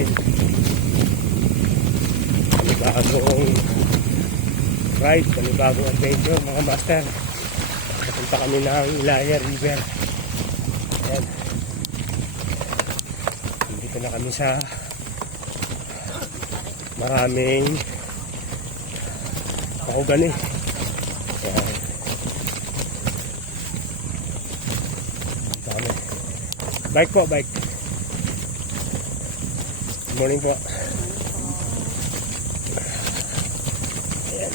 namin. Panibagong ride, panibagong adventure mga master. Napunta kami ng Ilaya River. Ayan. Dito na kami sa maraming pakugan eh. Ayan. Dami. Bike po, bike. Good morning po. Ayan.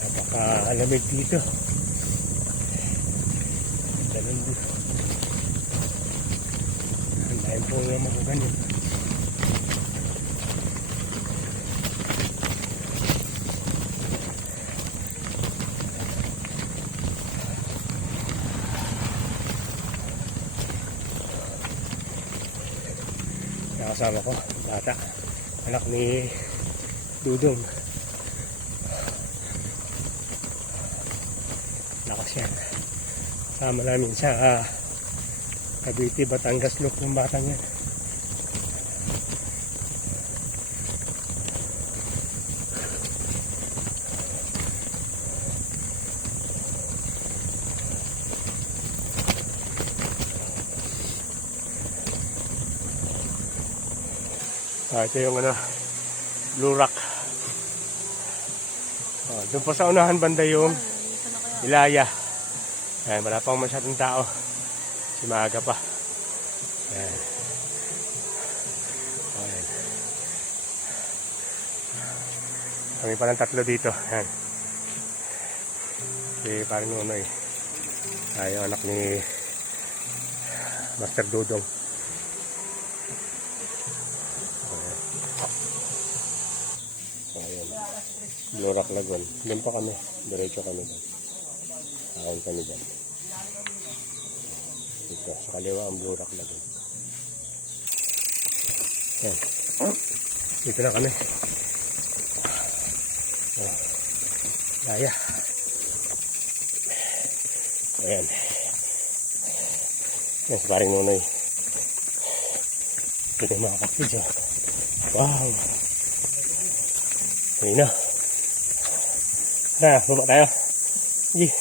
Napaka-alamig dito. Ganun dito. Ang dahil po yung makugan yun. Nakasama ko, bata, anak ni Dudong. Lakas yan. Kasama namin sa Cavite, Batangas Loop ng batang yan. Ito yung Blue Rock. Doon pa sa unahan banda yung Ilaya. Ayan, wala pang masyadong tao. Si maaga pa. Ayan. Ayan. Kami pa ng tatlo dito. Ayan. Si parang Nonoy. Yung anak ni Master Dudong. Blue Rock Lagoon. Doon pa kami. Diretso kami doon. Ayon kami dyan. Dito. Sa kaliwa ang Blue Rock Lagoon. Ayan. Dito na kami. Laya. Ayan. Ayan si paring Nonoy. Ito yung mga kapits. Wow. Ayun na. Baba tayo. Sige.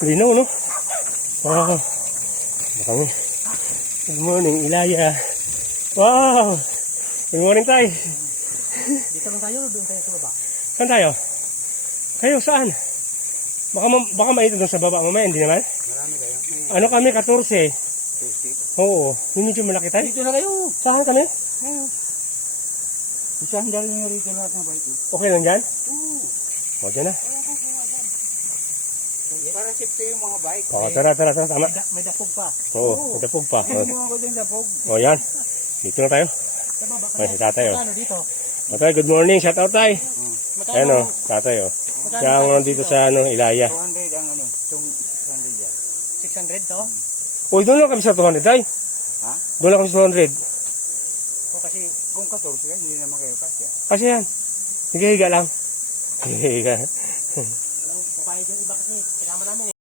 Linaw, no? Wow. Kami. Good morning, Ilaya. Wow. Good morning, tay. Dito lang tayo, doon tayo sa baba. Saan tayo? Kayo, saan? Baka maito doon sa baba mamaya, hindi naman? Marami kayo. Ano kami, 14. 14? Oo. Yun medyo malaki tayo. Dito na kayo. Saan kami? Ayun. Isang dali nyo rito lahat na bike. Okay lang dyan? Oo. O, dyan na. Para safety yung mga bike. O, tara. Tama. May dapog pa. Oo, may dapog pa. Ayun mo ako din dapog. O, yan. Dito na tayo. Sa baba O, si tatay, o. Magkano dito? Okay, good morning. Shout out, tay. Magkano? Ayan, o. Tatay, o. Siya ang dito sa, Ilaya. 200 ang 600 yan. 600 to? Uy, doon lang kami sa 200, tay. Ha? Doon lang kami sa 200. O kasi kung 14 kayo, hindi naman kayo kasya. Kasi yan. Higa-higa lang. Higa-higa. Walang babae dyan iba kasi. Sinama namin